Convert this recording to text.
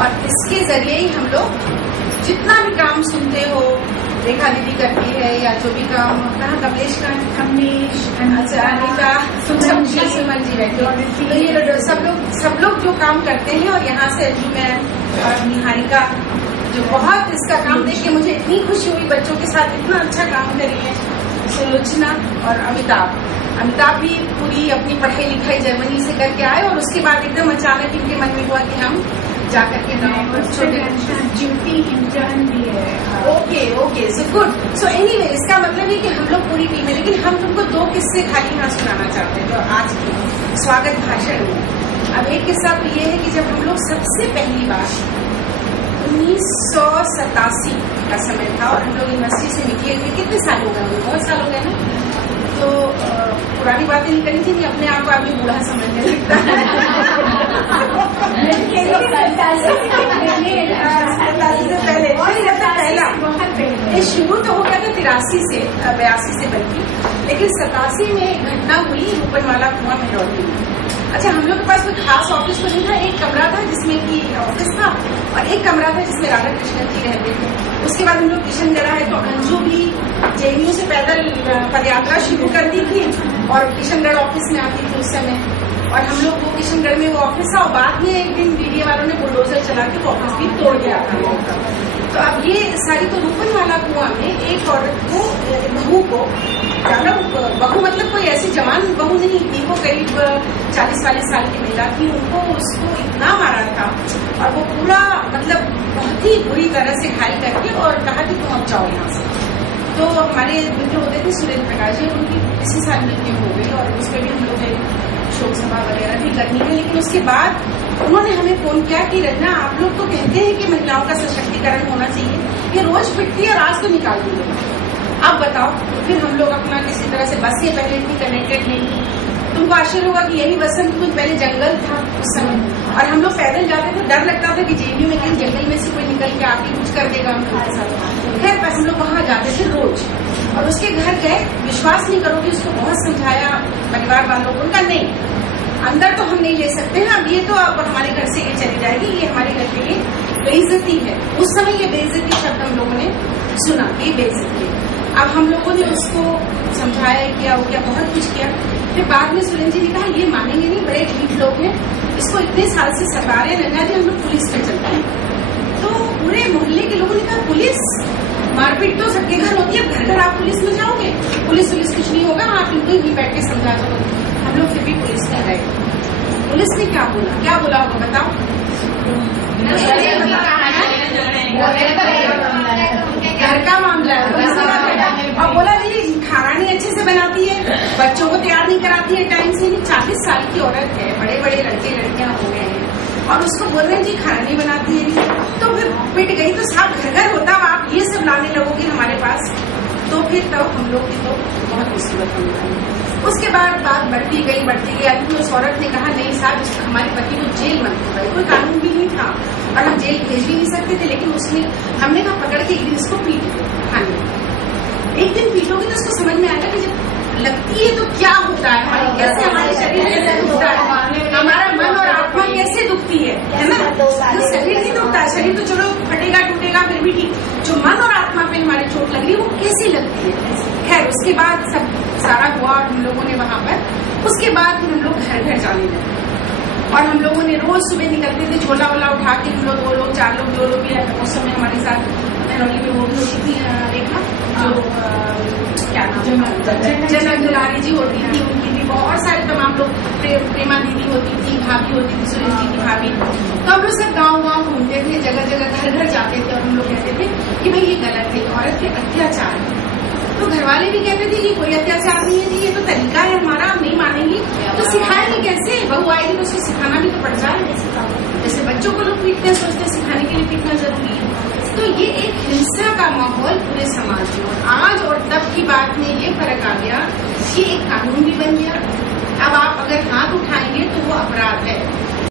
और इसके जरिए ही हम लोग जितना भी काम सुनते हो, रेखा दीदी करती है या जो भी काम, कहाँ कमलेश का कमलेश अनिता सुमन जी बैठे, तो ये सब लोग जो काम करते हैं। और यहाँ से अभी मैं और निहारिका जो बहुत इसका काम देख के मुझे इतनी खुशी हुई, बच्चों के साथ इतना अच्छा काम करी है, सुलोचना और अमिताभ भी पूरी अपनी पढ़ाई लिखाई जर्मनी से करके आए और उसके बाद एकदम अचानक इनके मन में हुआ कि हम जाकर के गाँव पर छोटे ड्यूटी इंटर्न भी है। Okay so good. So anyway इसका मतलब है कि हम लोग पूरी टीम है, लेकिन हम तुमको 2 किस्से खाली यहाँ सुनाना चाहते हैं जो आज के स्वागत भाषण में। अब एक किस्सा तो ये है कि जब हम लोग सबसे पहली बार 1987 का समय था और हम लोग यूनिवर्सिटी से निकले थे, कितने साल हो गए? बहुत साल हो गए ना। तो पुरानी बातें नहीं करनी थी, अपने आप को आदमी बूढ़ा समझने लगता है। ये शुरू तो हो गया था 82 से 82 से बल्कि, लेकिन 87 में एक घटना हुई रूपनवाला कुआं मेहरौली में। अच्छा, हम लोग के पास कोई खास ऑफिस तो नहीं था, एक कमरा था जिसमें कि ऑफिस था और एक कमरा था जिसमें राधा कृष्ण जी रहते थे। उसके बाद हम लोग किशनगढ़ आए तो अंजू भी जेएनयू से पैदल पदयात्रा शुरू कर दी थी और किशनगढ़ ऑफिस में आती थी उस समय। और हम लोग वो किशनगढ़ में वो ऑफिस था और बाद में एक दिन मीडिया वालों ने बुलडोजर चला के वो ऑफिस भी तोड़ दिया था। तो अब ये सारी तो रूपनवाला कुआं में एक औरत को, बहू को, बहू मतलब कोई ऐसी जवान बहू नहीं थी, वो करीब 40-40 साल की महिला थी। उनको उसको इतना मारा था और वो पूरा मतलब बहुत ही बुरी तरह से घायल करके और कहा कि तुम अब जाओ यहाँ से। तो हमारे मित्र होते थे सुरेंद्र प्रकाश जी, उनकी इसी साल मृत्यु हो गई और उस पर भी हम लोग शोक सभा वगैरह भी करनी है। लेकिन उसके बाद उन्होंने हमें फोन किया कि रचना, आप लोग तो कहते हैं कि महिलाओं का सशक्तिकरण होना चाहिए, ये रोज पिटती है और आज तो निकाल दी है, आप बताओ। तो फिर हम लोग अपना किसी तरह से बस ये पहले इतनी कनेक्टेड नहीं थी। तुमको आश्चर्य होगा कि यही बसंत कुछ पहले जंगल था उस समय और हम लोग पैदल जाते थे, डर लगता था कि जेएनयू में कहीं जंगल में से कोई निकल के आके कुछ कर देगा हम लोग के साथ। खैर हम लोग वहां जाते थे रोज और उसके घर गए, विश्वास नहीं करोगे, उसको बहुत समझाया परिवार वालों को, उनका नहीं, अंदर तो हम नहीं ले सकते हैं, अब ये तो अब हमारे घर से ये चली जाएगी, ये हमारे घर के लिए बेइज्जती है। उस समय ये बेइज्जती शब्द हम लोगों ने सुना, ये बेइज्जती है। अब हम लोगों ने उसको समझाया, किया हो गया, बहुत कुछ किया। फिर बाद में सुरेंद्र जी ने कहा ये मानेंगे नहीं, बड़े ठीक लोग हैं, इसको इतने साल से सता रहे रंगा जी, हम लोग पुलिस पे चलते हैं। तो पूरे मोहल्ले के लोगों ने कहा पुलिस, मारपीट तो सबके घर होती है, घर घर आप पुलिस में जाओगे, पुलिस कुछ नहीं होगा, आप इनको ही बैठ के समझा दो। हम लोग फिर भी पुलिस में गए। पुलिस ने क्या बोला होगा बताओ? घर का मामला है और बोला जी खाना नहीं अच्छे से बनाती है, बच्चों को तैयार नहीं कराती है टाइम से। 40 साल की औरत है, बड़े बड़े लड़के लड़कियां हो गए हैं और उसको बोल रहे हैं जी खाना नहीं बनाती है। तो फिर पिट गई। तो साहब घर घर होता, आप ये सब लाने लगोगे हमारे पास, तो फिर तब हम लोग की तो बहुत मुसीबत होने लगी। उसके बाद बात बढ़ती गई अंत में उस औरत ने कहा नहीं साहब, हमारे पति को जेल मत दो भाई, कोई कानून भी नहीं था और हम जेल भेज भी नहीं सकते थे, लेकिन उसने हमने कहा पकड़ के एक दिन इसको पीट दो, खाने एक दिन पीटोगे तो उसको समझ में आएगा कि जब लगती है तो क्या होता है, हमारी कैसे हमारे शरीर कैसे दुखता है, हमारा मन और आत्मा कैसे दुखती है ना। जो शरीर नहीं दुखता, शरीर तो चलो फटेगा टूटेगा फिर भी ठीक, जो मन और आत्मा पे हमारी चोट लग रही है वो कैसी लगती है। खैर उसके बाद सब सारा हुआ और हम लोगों ने वहां पर, उसके बाद फिर हम लोग घर घर जाने लगे और हम लोगों ने रोज सुबह निकलते थे, झोला वोला उठा के हम लोग 2 लोग 4 लोग, जो लोग भी उस समय हमारे साथ मेहरौली में वो भी होती थी रेखा, जो क्या नाम जनक दुलारी जी होती थी, उनकी भी बहुत सारे तमाम लोग, प्रेमा दीदी होती थी, भाभी होती थी, सुरेश जी की भाभी। तो हम लोग सब गाँव घूमते थे, जगह जगह घर घर जाते थे और हम लोग कहते थे कि भाई ये गलत है, औरत पे अत्याचार है। तो घर वाले भी कहते थे कि कोई अत्याचार नहीं है जी, ये तो तरीका है हमारा, हम नहीं मानेंगे। तो सिखाएंगे कैसे? बहू आएगी तो उसको सिखाना भी तो पड़ जाए, जैसे बच्चों को लोग पीटते सोचते सिखाने के लिए पीटना जरूरी है। तो ये एक हिंसा का माहौल पूरे समाज में, आज और तब की बात में ये फर्क आ गया कि एक कानून भी बन गया। अब आप अगर हाथ उठाएंगे तो वो अपराध है।